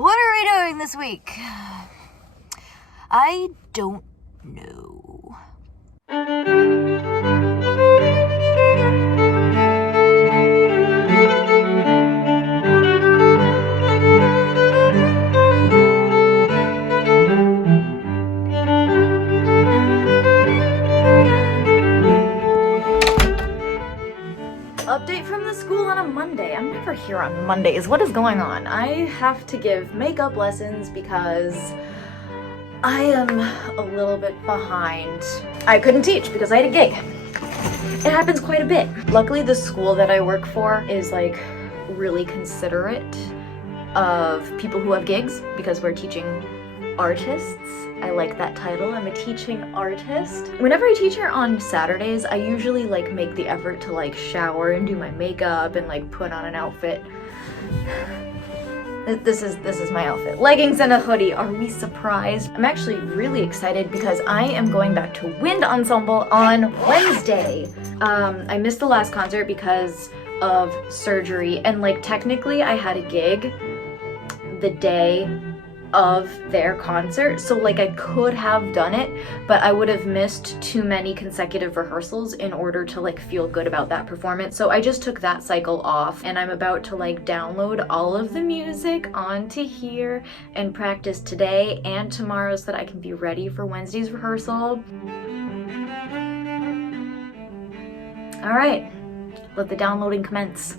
What are we doing this week? I don't know. Update from the school on a Monday. I'm never here on Mondays. What is going on? I have to give makeup lessons because I am a little bit behind. I couldn't teach because I had a gig. It happens quite a bit. Luckily, the school that I work for is like really considerate of people who have gigs because we're teaching artists. I like that title. I'm a teaching artist. Whenever I teach here on Saturdays, I usually like make the effort to like shower and do my makeup and like put on an outfit. This is my outfit. Leggings and a hoodie. Are we surprised? I'm actually really excited because I am going back to wind ensemble on Wednesday. I missed the last concert because of surgery, and like technically I had a gig the day of their concert, so like I could have done it, but I would have missed too many consecutive rehearsals in order to like feel good about that performance. So I just took that cycle off, and I'm about to like download all of the music onto here and practice today and tomorrow so that I can be ready for Wednesday's rehearsal. All right, let the downloading commence.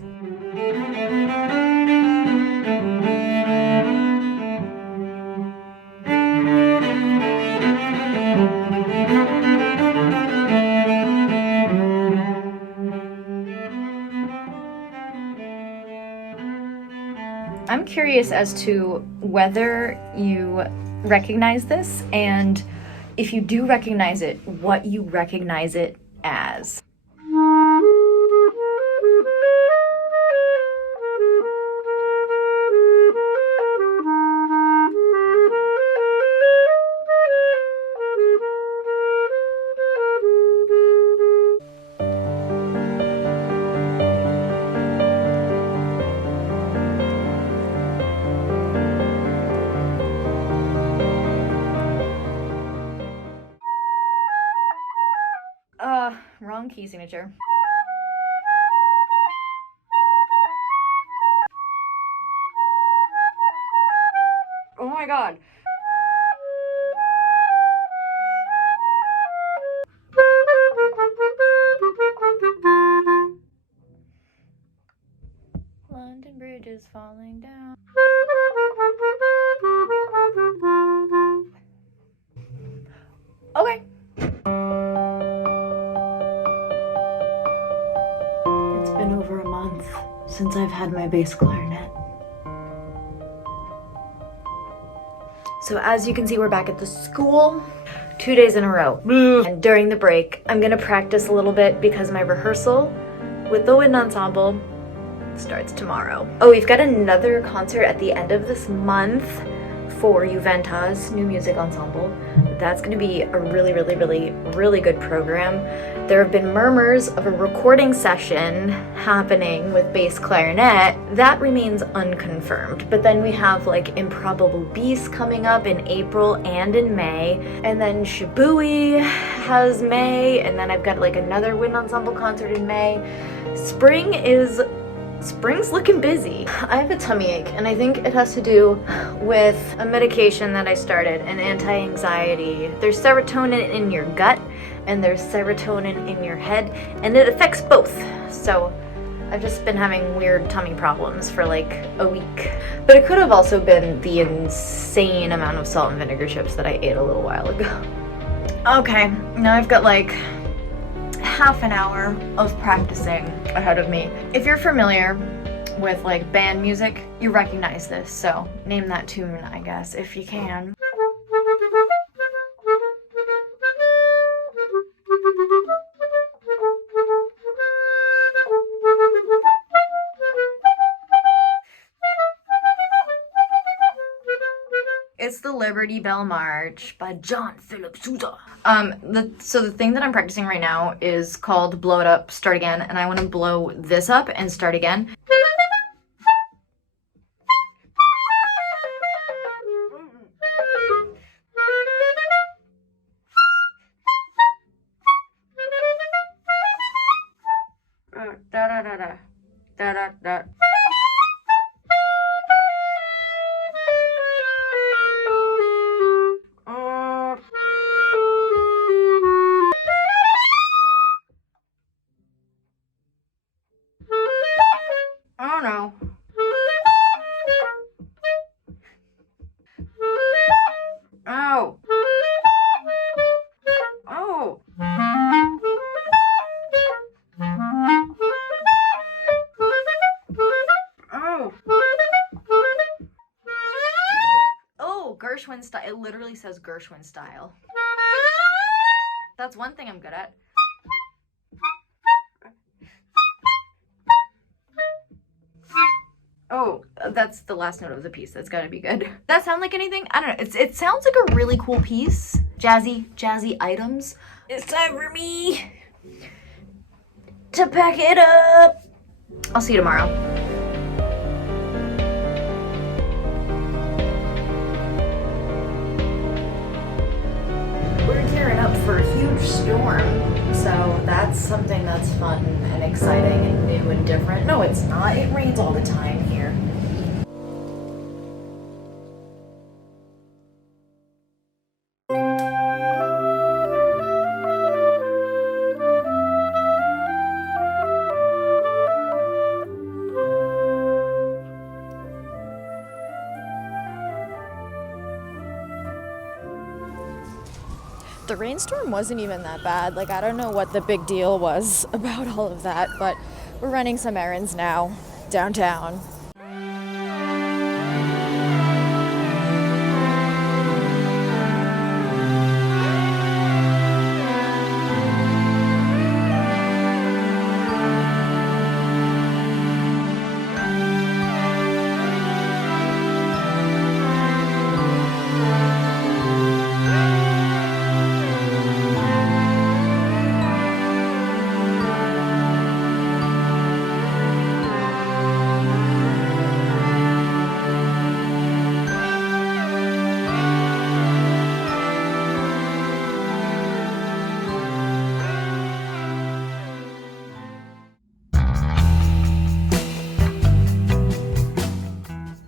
I'm curious as to whether you recognize this, and if you do recognize it, what you recognize it as. Wrong key signature. Oh my god. London Bridge is falling down. Okay. It's been over a month since I've had my bass clarinet. So as you can see, we're back at the school 2 days in a row. And during the break, I'm gonna practice a little bit because my rehearsal with the wind ensemble starts tomorrow. Oh, we've got another concert at the end of this month for Juventus New Music Ensemble. That's going to be a really good program. There have been murmurs of a recording session happening with bass clarinet. That remains unconfirmed. But then we have like Improbable Beasts coming up in April and in May. And then Shibui has May. And then I've got like another wind ensemble concert in May. Spring's looking busy. I have a tummy ache, and I think it has to do with a medication that I started, an anti-anxiety. There's serotonin in your gut, and there's serotonin in your head, and it affects both. So I've just been having weird tummy problems for like a week. But it could have also been the insane amount of salt and vinegar chips that I ate a little while ago. Okay, now I've got like half an hour of practicing ahead of me. If you're familiar with like band music, you recognize this, so name that tune, I guess, if you can. It's the Liberty Bell March by John Philip Sousa. So the thing that I'm practicing right now is called Blow It Up, Start Again, and I want to blow this up and start again. that. Oh no. Oh. Oh. Oh. Oh, Gershwin style. It literally says Gershwin style. That's one thing I'm good at. Oh, that's the last note of the piece. That's gotta be good. Does that sound like anything? I don't know. It sounds like a really cool piece. Jazzy items. It's time for me to pack it up. I'll see you tomorrow. We're gearing up for a huge storm, so that's something that's fun and exciting and new and different. No, it's not. It rains all the time here. The rainstorm wasn't even that bad. Like, I don't know what the big deal was about all of that, but we're running some errands now downtown.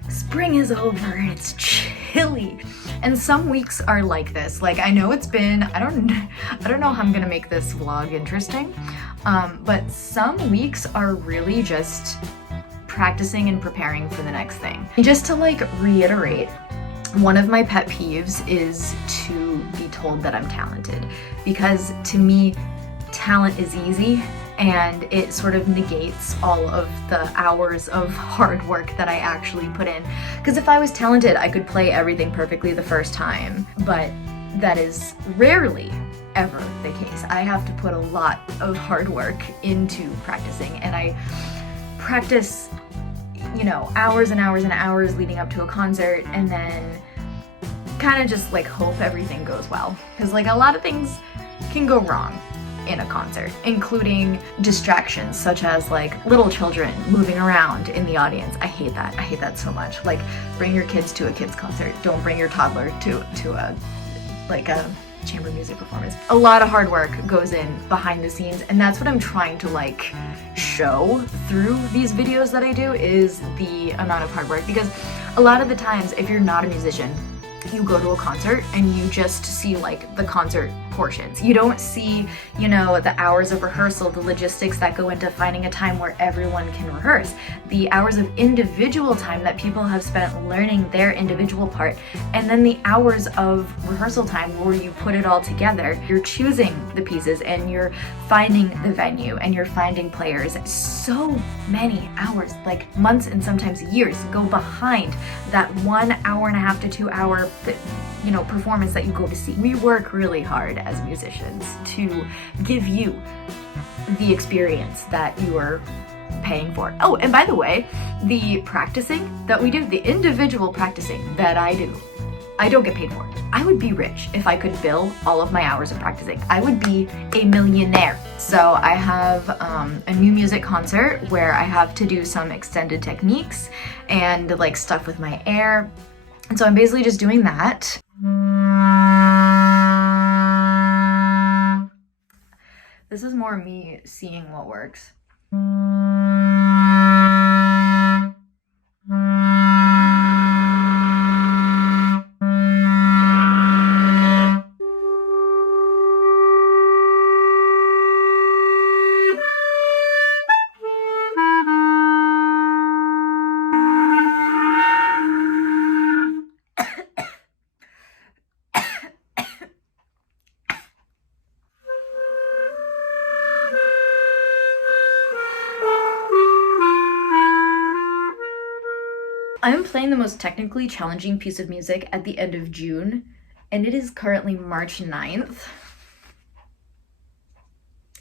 Spring is over and it's chilly. And some weeks are like this. Like, I know it's been, I don't know how I'm gonna make this vlog interesting, but some weeks are really just practicing and preparing for the next thing. And just to like reiterate, one of my pet peeves is to be told that I'm talented, because to me, talent is easy and it sort of negates all of the hours of hard work that I actually put in. Because if I was talented, I could play everything perfectly the first time, but that is rarely ever the case. I have to put a lot of hard work into practicing, and I practice, you know, hours and hours and hours leading up to a concert, and then kind of just like hope everything goes well. Because like a lot of things can go wrong in a concert, including distractions such as like little children moving around in the audience. I hate that. I hate that so much. Like, bring your kids to a kids concert. Don't bring your toddler to a chamber music performance. A lot of hard work goes in behind the scenes, and that's what I'm trying to like show through these videos that I do, is the amount of hard work. Because a lot of the times, if you're not a musician, you go to a concert and you just see like the concert portions. You don't see, you know, the hours of rehearsal, the logistics that go into finding a time where everyone can rehearse, the hours of individual time that people have spent learning their individual part, and then the hours of rehearsal time where you put it all together. You're choosing the pieces and you're finding the venue and you're finding players. So many hours, like months and sometimes years, go behind that 1 hour and a half to 2 hour performance that you go to see. We work really hard as musicians to give you the experience that you are paying for. Oh, and by the way, the practicing that we do, the individual practicing that I do, I don't get paid for. I would be rich if I could bill all of my hours of practicing. I would be a millionaire. So I have a new music concert where I have to do some extended techniques and like stuff with my air. And so I'm basically just doing that. This is more me seeing what works. I'm playing the most technically challenging piece of music at the end of June, and it is currently March 9th.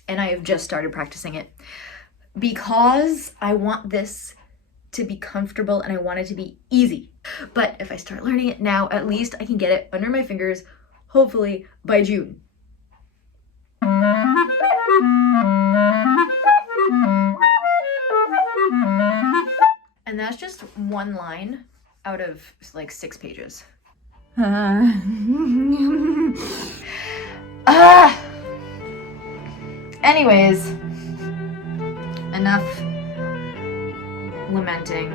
And I have just started practicing it because I want this to be comfortable and I want it to be easy. But if I start learning it now, at least I can get it under my fingers, hopefully by June. And that's just one line out of like 6 pages. Anyways, enough lamenting.